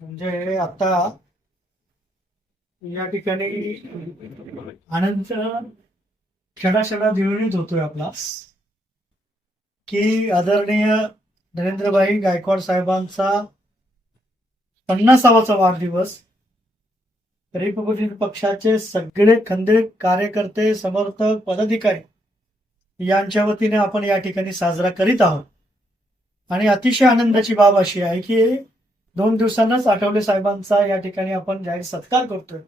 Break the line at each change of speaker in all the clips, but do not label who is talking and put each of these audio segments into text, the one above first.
म्हणजे आता या ठिकाणी आनंद क्षणाक्षणा दिवणीत होतोय आपला. की आदरणीय नरेंद्रभाई गायकवाड साहेबांचा पन्नासावाचा वाढदिवस. रिपब्लिकन पक्षाचे सगळे खंदे कार्यकर्ते समर्थक पदाधिकारी यांच्या वतीने आपण या ठिकाणी साजरा करीत आहोत. आणि अतिशय आनंदाची बाब अशी आहे की दोन दिवसांनाच आठवले साहेबांचा. या ठिकाणी आपण जाहीर सत्कार करतोय.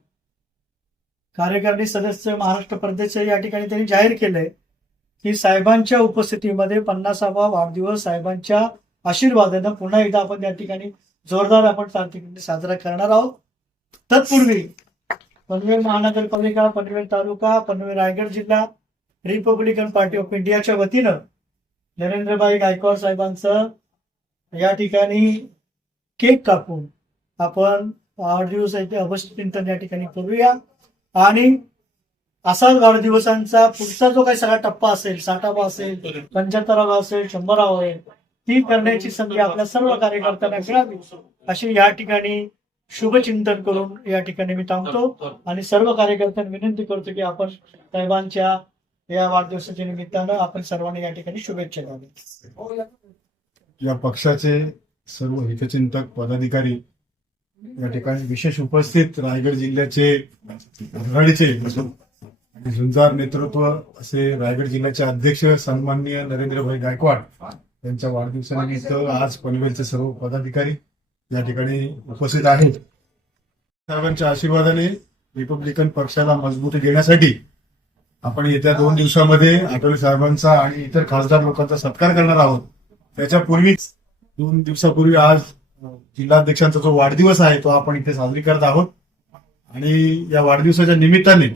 कार्यकारिणी सदस्य महाराष्ट्र प्रदेश या ठिकाणी त्यांनी जाहीर केलंय की साहेबांच्या उपस्थितीमध्ये पन्नासावा वाढदिवस साहेबांच्या आशीर्वादानं पुन्हा एकदा आपण या ठिकाणी जोरदार आपण साजरा करणार आहोत. तत्पूर्वी पनवेल महानगरपालिका पनवेल तालुका पनवेल रायगड जिल्हा रिपब्लिकन पार्टी ऑफ इंडियाच्या वतीनं नरेंद्रभाई गायकवाड साहेबांचं या ठिकाणी केक कापून आपण वाढदिवस आहे ते अवश्य चिंतन या ठिकाणी करूया. आणि असाच वाढदिवसांचा पुढचा जो काही सगळा टप्पा असेल साठावा असेल पंच्याहत्तरावा असेल शंभरावा असेल ती करण्याची संधी आपल्या सर्व कार्यकर्त्यांना मिळावी. अशी या ठिकाणी शुभचिंतन करून या ठिकाणी मी थांबतो आणि सर्व कार्यकर्त्यांना विनंती करतो की आपण साहेबांच्या या वाढदिवसाच्या निमित्तानं आपण सर्वांनी या ठिकाणी शुभेच्छा द्यावी
या पक्षाचे सर्व हितचिंतक पदाधिकारी या ठिकाणी विशेष उपस्थित रायगड जिल्ह्याचे आघाडीचे आणि झुंजार नेतृत्व असे रायगड जिल्ह्याचे अध्यक्ष सन्माननीय नरेंद्रभाई गायकवाड यांच्या वाढदिवसानिमित्त आज पनवेलचे सर्व पदाधिकारी या ठिकाणी उपस्थित आहेत. साहेबांच्या आशीर्वादाने रिपब्लिकन पक्षाला मजबूती देण्यासाठी आपण येत्या दोन दिवसामध्ये आठवले साहेबांचा आणि इतर खासदार लोकांचा सत्कार करणार आहोत. त्याच्यापूर्वीच दोन दिवसापूर्वी आज जिल्हाध्यक्षांचा जो वाढदिवस आहे तो आपण इथे साजरी करत आहोत. आणि या वाढदिवसाच्या निमित्ताने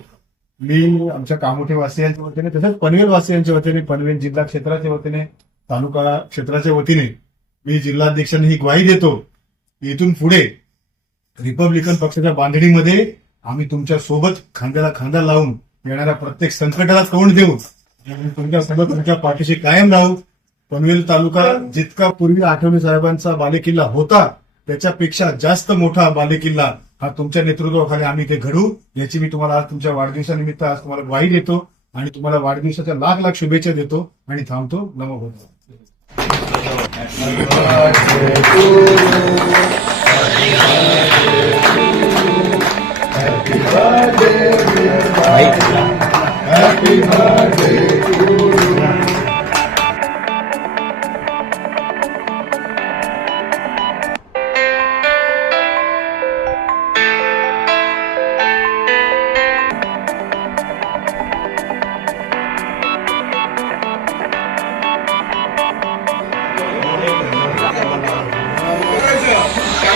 मी आमच्या कामोठे वासियांच्या वतीने तसंच पनवेल वासियांच्या वतीने पनवेल जिल्हा क्षेत्राच्या वतीने तालुका क्षेत्राच्या वतीने मी जिल्हाध्यक्षांनी ही ग्वाही देतो की इथून पुढे रिपब्लिकन पक्षाच्या बांधणीमध्ये आम्ही तुमच्यासोबत खांद्याला खांदा लावून येणाऱ्या प्रत्येक संकटाला तोंड देऊ. तुमच्यासोबत तुमच्या पाठीशी कायम राहू. पनवेल तालुका जितका पूर्वी आठवणी साहेबांचा बालेकिल्ला होता त्याच्यापेक्षा जास्त मोठा बालेकिल्ला हा तुमच्या नेतृत्वाखाली आम्ही ते घडू याची मी तुम्हाला आज तुमच्या वाढदिवसानिमित्त आज तुम्हाला ग्वाही देतो आणि तुम्हाला वाढदिवसाच्या लाख लाख शुभेच्छा देतो आणि थांबतो नमो होतो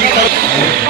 Thank you.